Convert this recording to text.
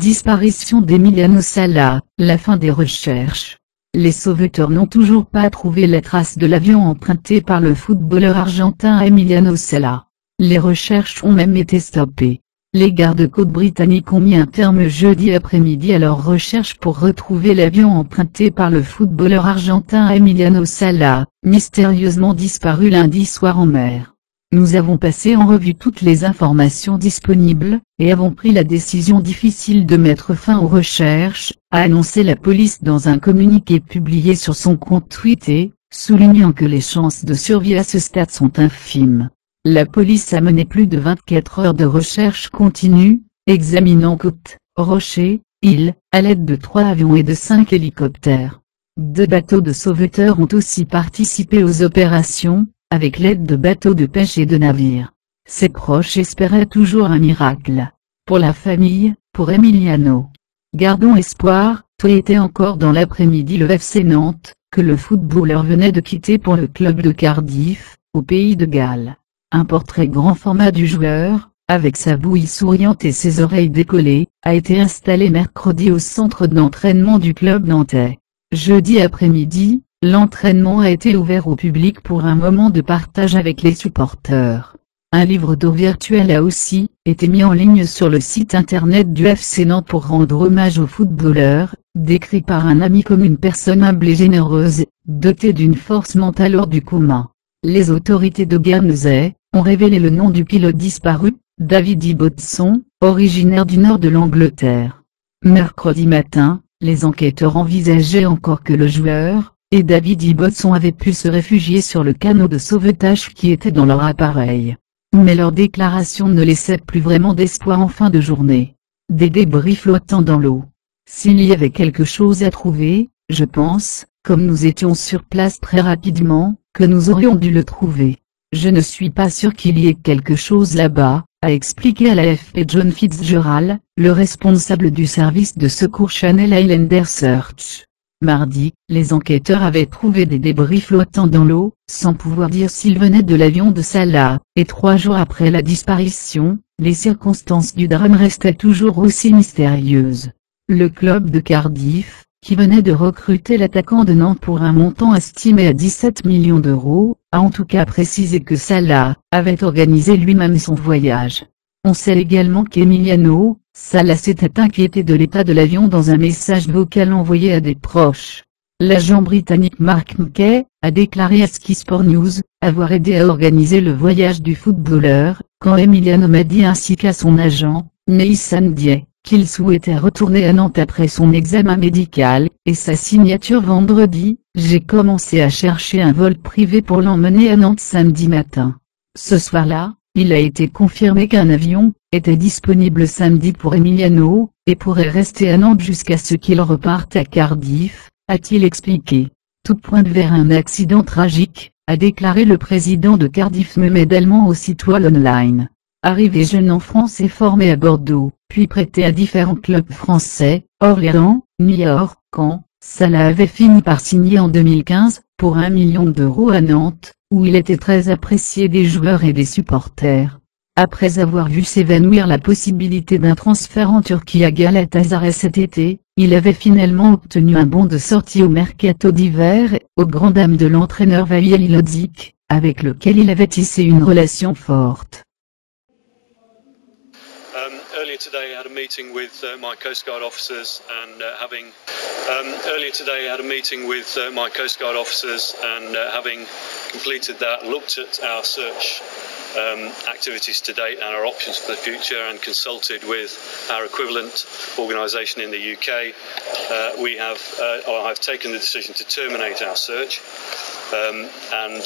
Disparition d'Emiliano Sala, la fin des recherches. Les sauveteurs n'ont toujours pas trouvé les traces de l'avion emprunté par le footballeur argentin Emiliano Sala. Les recherches ont même été stoppées. Les gardes-côtes britanniques ont mis un terme jeudi après-midi à leurs recherches pour retrouver l'avion emprunté par le footballeur argentin Emiliano Sala, mystérieusement disparu lundi soir en mer. Nous avons passé en revue toutes les informations disponibles, et avons pris la décision difficile de mettre fin aux recherches, a annoncé la police dans un communiqué publié sur son compte Twitter, soulignant que les chances de survie à ce stade sont infimes. La police a mené plus de 24 heures de recherche continue, examinant côtes, rochers, îles, à l'aide de 3 avions et de 5 hélicoptères. 2 bateaux de sauveteurs ont aussi participé aux opérations, avec l'aide de bateaux de pêche et de navires. Ses proches espéraient toujours un miracle. Pour la famille, pour Emiliano. Gardons espoir, tweetait encore dans l'après-midi le FC Nantes, que le footballeur venait de quitter pour le club de Cardiff, au pays de Galles. Un portrait grand format du joueur, avec sa bouille souriante et ses oreilles décollées, a été installé mercredi au centre d'entraînement du club nantais. Jeudi après-midi, l'entraînement a été ouvert au public pour un moment de partage avec les supporters. Un livre d'eau virtuel a aussi été mis en ligne sur le site internet du FC Nantes pour rendre hommage au footballeur, décrit par un ami comme une personne humble et généreuse, dotée d'une force mentale hors du commun. Les autorités de Guernesey ont révélé le nom du pilote disparu, David Ibbotson, originaire du nord de l'Angleterre. Mercredi matin, les enquêteurs envisageaient encore que le joueur et David Ibbotson avaient pu se réfugier sur le canot de sauvetage qui était dans leur appareil. Mais leur déclaration ne laissait plus vraiment d'espoir en fin de journée. Des débris flottant dans l'eau. S'il y avait quelque chose à trouver, je pense, comme nous étions sur place très rapidement, que nous aurions dû le trouver. Je ne suis pas sûr qu'il y ait quelque chose là-bas, a expliqué à l'AFP John Fitzgerald, le responsable du service de secours Channel Islander Search. Mardi, les enquêteurs avaient trouvé des débris flottant dans l'eau, sans pouvoir dire s'ils venaient de l'avion de Salah, et 3 jours après la disparition, les circonstances du drame restaient toujours aussi mystérieuses. Le club de Cardiff, qui venait de recruter l'attaquant de Nantes pour un montant estimé à 17 millions d'euros, a en tout cas précisé que Salah avait organisé lui-même son voyage. On sait également qu'Emiliano Sala s'était inquiété de l'état de l'avion dans un message vocal envoyé à des proches. L'agent britannique Mark McKay a déclaré à Sky Sport News avoir aidé à organiser le voyage du footballeur, quand Emiliano m'a dit ainsi qu'à son agent, Neissan Dié, qu'il souhaitait retourner à Nantes après son examen médical, et sa signature vendredi. J'ai commencé à chercher un vol privé pour l'emmener à Nantes samedi matin. Ce soir-là, il a été confirmé qu'un avion était disponible samedi pour Emiliano, et pourrait rester à Nantes jusqu'à ce qu'il reparte à Cardiff, a-t-il expliqué. Tout pointe vers un accident tragique, a déclaré le président de Cardiff Mehmed Alman au site Wall Online. Arrivé jeune en France et formé à Bordeaux, puis prêté à différents clubs français, Orléans, New York, Caen, Salah avait fini par signer en 2015, pour 1 million d'euros à Nantes, où il était très apprécié des joueurs et des supporters. Après avoir vu s'évanouir la possibilité d'un transfert en Turquie à Galatasaray cet été, il avait finalement obtenu un bon de sortie au mercato d'hiver, aux grandes dames de l'entraîneur Vahid Halilhodžić, avec lequel il avait tissé une relation forte. Earlier today, I had a meeting with my Coast Guard officers, and having completed that, looked at our search activities to date and our options for the future, and consulted with our equivalent organisation in the UK. I've taken the decision to terminate our search, and